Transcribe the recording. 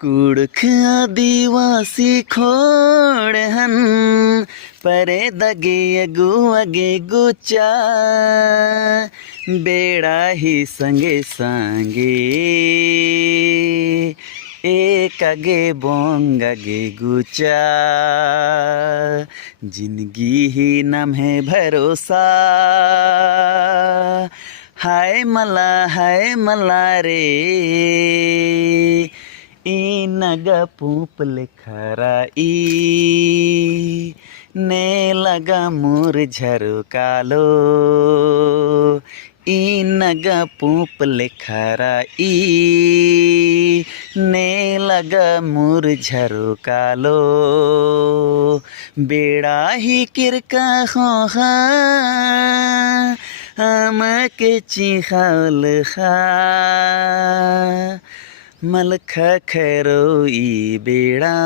कुड़ख आदिवासी खोड़हन परे दगे अगु अगे गुचा बेड़ा ही संगे संगे एक अगे बोंग अगे गुचा जिंदगी ही नाम है भरोसा हाय मला रे इनगा पूपले खराई ने लगा मुर झरुकालो इनगा पूपले खराई ने लगा मुर झरुकालो बेड़ा ही किरका हो हमके चिहाल खा मलखा खरोई बेड़ा